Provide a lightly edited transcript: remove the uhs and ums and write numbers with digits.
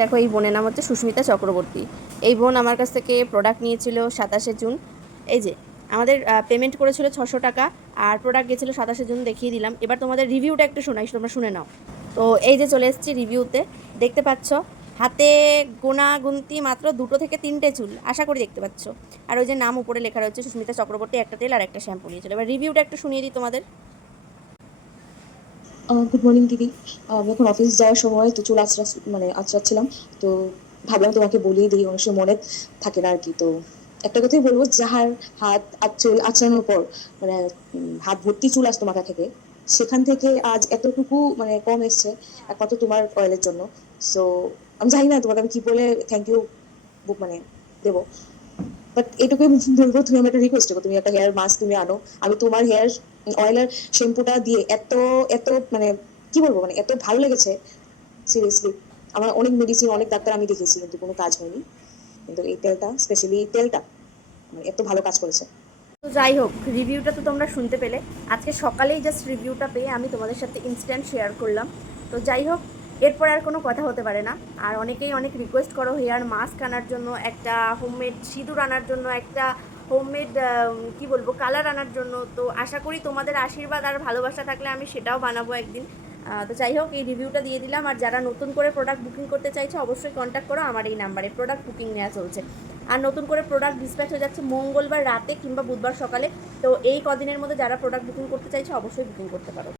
দেখো, এই বোনের নাম হচ্ছে সুস্মিতা চক্রবর্তী। এই বোন আমার কাছ থেকে প্রোডাক্ট নিয়েছিল 27শে জুন। এই যে আমাদের পেমেন্ট করেছিল 600 টাকা, আর প্রোডাক্ট গেছিলো 27শে জুন, দেখিয়ে দিলাম। এবার তোমাদের রিভিউটা একটু শোনাই, তোমরা শুনে নাও। তো এই যে চলে এসেছি রিভিউতে, দেখতে পাচ্ছ হাতে গোনা গুনতি মাত্র 2 থেকে 3টে চুল, আশা করি দেখতে পাচ্ছ। আর ওই যে নাম উপরে লেখা রয়েছে সুস্মিতা চক্রবর্তী, একটা তেল আর একটা শ্যাম্পু নিয়েছিল। এবার রিভিউটা একটু শুনিয়ে দিই তোমাদের। গুড মর্নিং দিদি। আমি এখন অফিস যাওয়ার সময় তো চুল আঁচড়াচ্ছিলাম। তো ভাবলাম তোমাকে বলেই দিই, অনেক সময় মনে থাকে না আর কি। তো একটা কথাই বলবো, যাহার হাত চুল আঁচড়ানোর পর মানে হাত ভর্তি চুল আসতো মাথা থেকে, সেখান থেকে আজ এতটুকু মানে কম এসছে, একমাত্র তোমার অয়েলের জন্য। সো আমি জানি না তোমাকে আমি কি বলে থ্যাংক ইউ মানে দেবো, বাট এটুকুই বলবো, তুমি আমার একটা রিকোয়েস্ট করো, তুমি একটা হেয়ার মাস্ক তুমি আনো। আমি তোমার হেয়ার অয়েল আর শ্যাম্পুটা দিয়ে এত এত মানে কি বলবো, মানে এত ভালো লেগেছে, সিরিয়াসলি। আমার অনেক মেডিসিন, অনেক ডাক্তার আমি দেখেছি, কিন্তু কোনো কাজ হয়নি। কিন্তু এই তেলটা, স্পেশালি তেলটা, মানে এত ভালো কাজ করেছে। তো যাই হোক, রিভিউটা তো তোমরা শুনতে পেলে। আজকে সকালেই জাস্ট রিভিউটা পেয়ে আমি তোমাদের সাথে ইনস্ট্যান্ট শেয়ার করলাম। তো যাই হোক, এরপর আর কোনো কথা হতে পারে না। আর অনেকেই অনেক রিকোয়েস্ট করো হেয়ার মাস্ক আনার জন্য, একটা হোমমেড সিঁদুর আনার জন্য, একটা হোমমেড কী বলবো কালার আনার জন্য। তো আশা করি তোমাদের আশীর্বাদ আর ভালোবাসা থাকলে আমি সেটাও বানাবো একদিন। তো যাই হোক, এই রিভিউটা দিয়ে দিলাম। আর যারা নতুন করে প্রোডাক্ট বুকিং করতে চাইছে অবশ্যই কন্ট্যাক্ট করো, আমার এই নাম্বারে প্রোডাক্ট বুকিং নেওয়া চলছে। আর নতুন করে প্রোডাক্ট ডিসপ্যাচ হয়ে যাচ্ছে মঙ্গলবার রাতে কিংবা বুধবার সকালে। তো এই কদিনের মধ্যে যারা প্রোডাক্ট বুকিং করতে চাইছে অবশ্যই বুকিং করতে পারো।